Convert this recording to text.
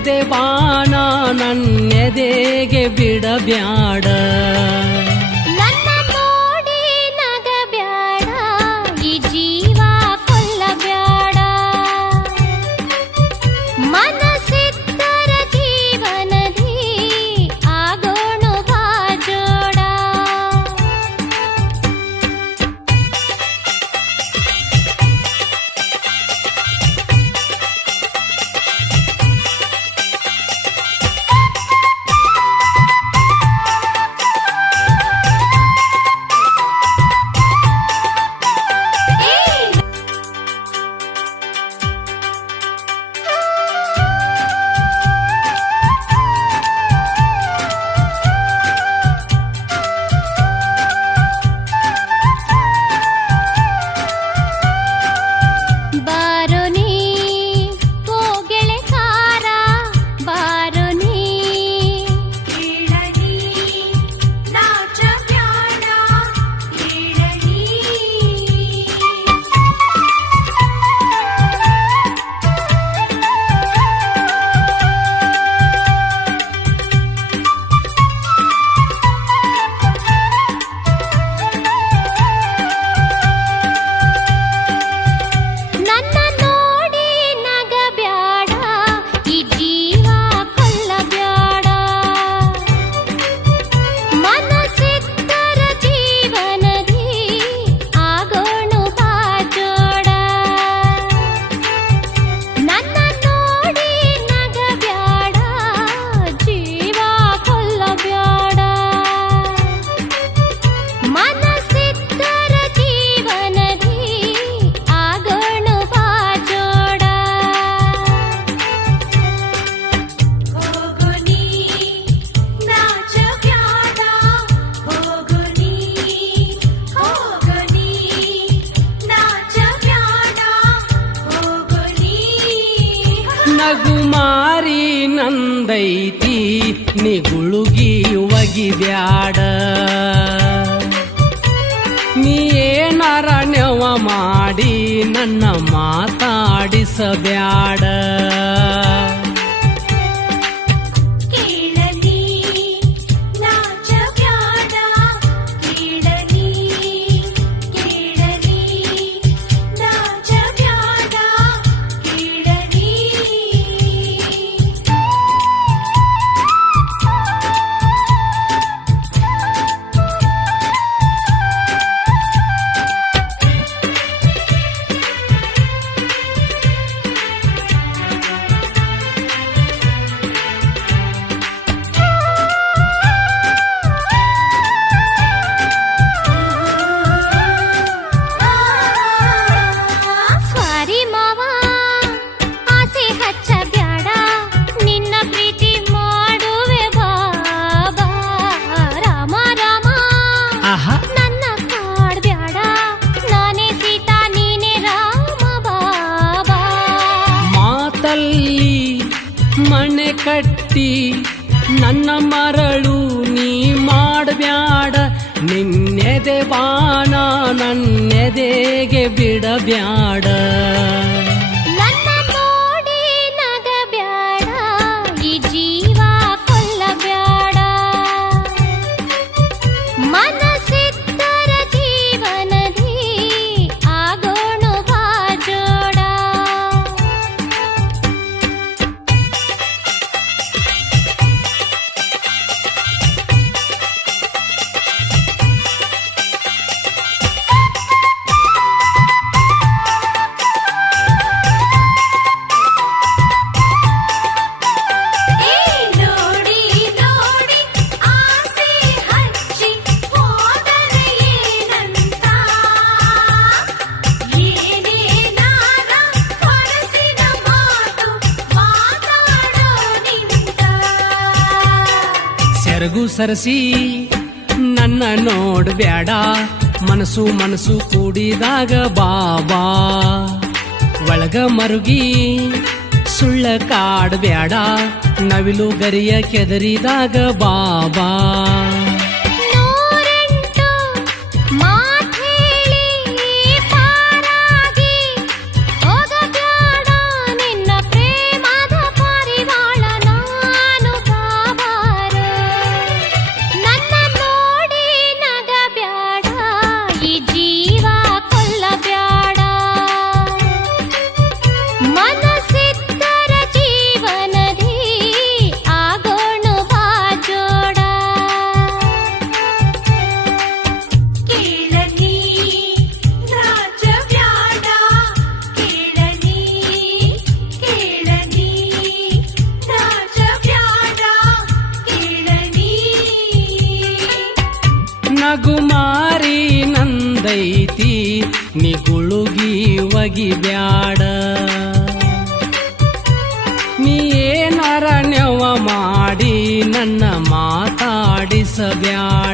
ನಿನ್ನೆದೆ ಬಾಣ ನನ್ನೆದೆಗೆ ಬಿಡಬ್ಯಾಡ ನನ್ನ ನೋಡಿ ನಗಬ್ಯಾಡ ಈ ಜೀವ ಕೊಲ್ಲಬ್ಯಾಡ ಮನಸ್ಸಿದ್ದರ ಜೀವನದಿ ಆಗೋಣು ಬಾಜೋಡ ಬಾರೋ ನೀ ಓ ಗೆಳೆಕಾರ ಬಾರೋ ನೀ ಏಳಡಿ ನಾಚಬ್ಯಾಡ ಏಳಡಿ ನನ್ನ ನೋಡಿ ನಗಬ್ಯಾಡ ಈ ಜೀವ ಕೊಲ್ಲಬ್ಯಾಡ ಮನಸ್ಸಿದ್ದರ ಜೀವನದಿ ಆಗೋಣು ಬಾಜೋಡ ನನ್ನ ನೋಡಿ ನಗಬ್ಯಾಡ ಜೀವ ಕೊಲ್ಲಬ್ಯಾಡ ಮನಸ್ಸಿದ್ದರ ಜೀವನದಿ ಆಗೋಣು ಬಾಜೋಡ ಹೋಗು ನೀ ನಾಚಬ್ಯಾಡ ಹೋಗು ನೀ ನಾಚಬ್ಯಾಡ ಹೋಗು ನೀ ನಗುಮಾರಿ ನಂದೈತಿ ನಿಗುಳುಗಿ ಒಗಿಬ್ಯಾಡ ನೀ ಏನಾರ ನೆವ ಮಾಡಿ ನನ್ನ ಮಾತಾಡಿಸಬ್ಯಾಡ ಕೇಳಲಿ ನಾಚಬ್ಯಾಡ ಕೇಳಲಿ ಕೇಳಲಿ ನಾಚಬ್ಯಾಡ ಕೇಳಲಿ ಸ್ವಾರಿ ಮಾವ ಆಸೆ ಹಚ್ಚಬ್ಯಾಡ ನಿನ್ನ ಪ್ರೀತಿ ಮಾಡುವೆ ಬಾಬಾ ರಾಮ ರಾಮ ಆಹಾ ನನ್ನ ಕಾಡ್ಬ್ಯಾಡ ನಾನೇ ಸೀತಾ ನೀನೇ ರಾಮ ಬಾಬಾ ಮಾತಲ್ಲಿ ಮನೆ ಕಟ್ಟಿ ನನ್ನ ಮರಳು ನೀ ಮಾಡಬ್ಯಾಡ ನಿನ್ನೆದೆ ಬಾಣ ನನ್ನೆದೆಗೆ ಬಿಡಬ್ಯಾಡ ನನ್ನ ನೋಡಿ ನಗಬ್ಯಾಡ ಈ ಜೀವ ಕೊಲ್ಲಬ್ಯಾಡ ಮನಸ್ಸಿದ್ದರ ಜೀವನದಿ ಆಗೋಣು ಬಾಜೋಡ ನೋಡಿ ನೋಡಿ ಆಸೆ ಹಚ್ಚಿ ಹೋದರೆ ಏನಂತ ಏನೇನಾರ ಹೊರಸಿನ ಮಾತು ಮಾತಾಡೋ ನಿಂತ ಸೆರಗು ಸರಸಿ ನನ್ನ ನೋಡ್ಬ್ಯಾಡ ಮನಸ್ಸು ಮನಸ್ಸು ಕೂಡಿದಾಗ ಬಾಬಾ ಒಳಗ ಮರುಗಿ ಸುಳ್ಳ ಕಾಡ್ಬ್ಯಾಡ ನವಿಲು ಗರಿಯ ಕೆದರಿದಾಗ ಬಾಬಾ ನೂರೆಂಟು ಮಾತೇಳಿ ಪಾರಾಗಿ ಹೋಗಬ್ಯಾಡ ನಿನ್ನ ಪ್ರೇಮದ ಪರಿವಾಳ ನೀ ಗುಳುಗಿ ಒಗಿಬ್ಯಾಡ. ನೀ ಏನಾರ ನೆವ ಮಾಡಿ ನನ್ನ ಮಾತಾಡಿಸಬ್ಯಾಡ.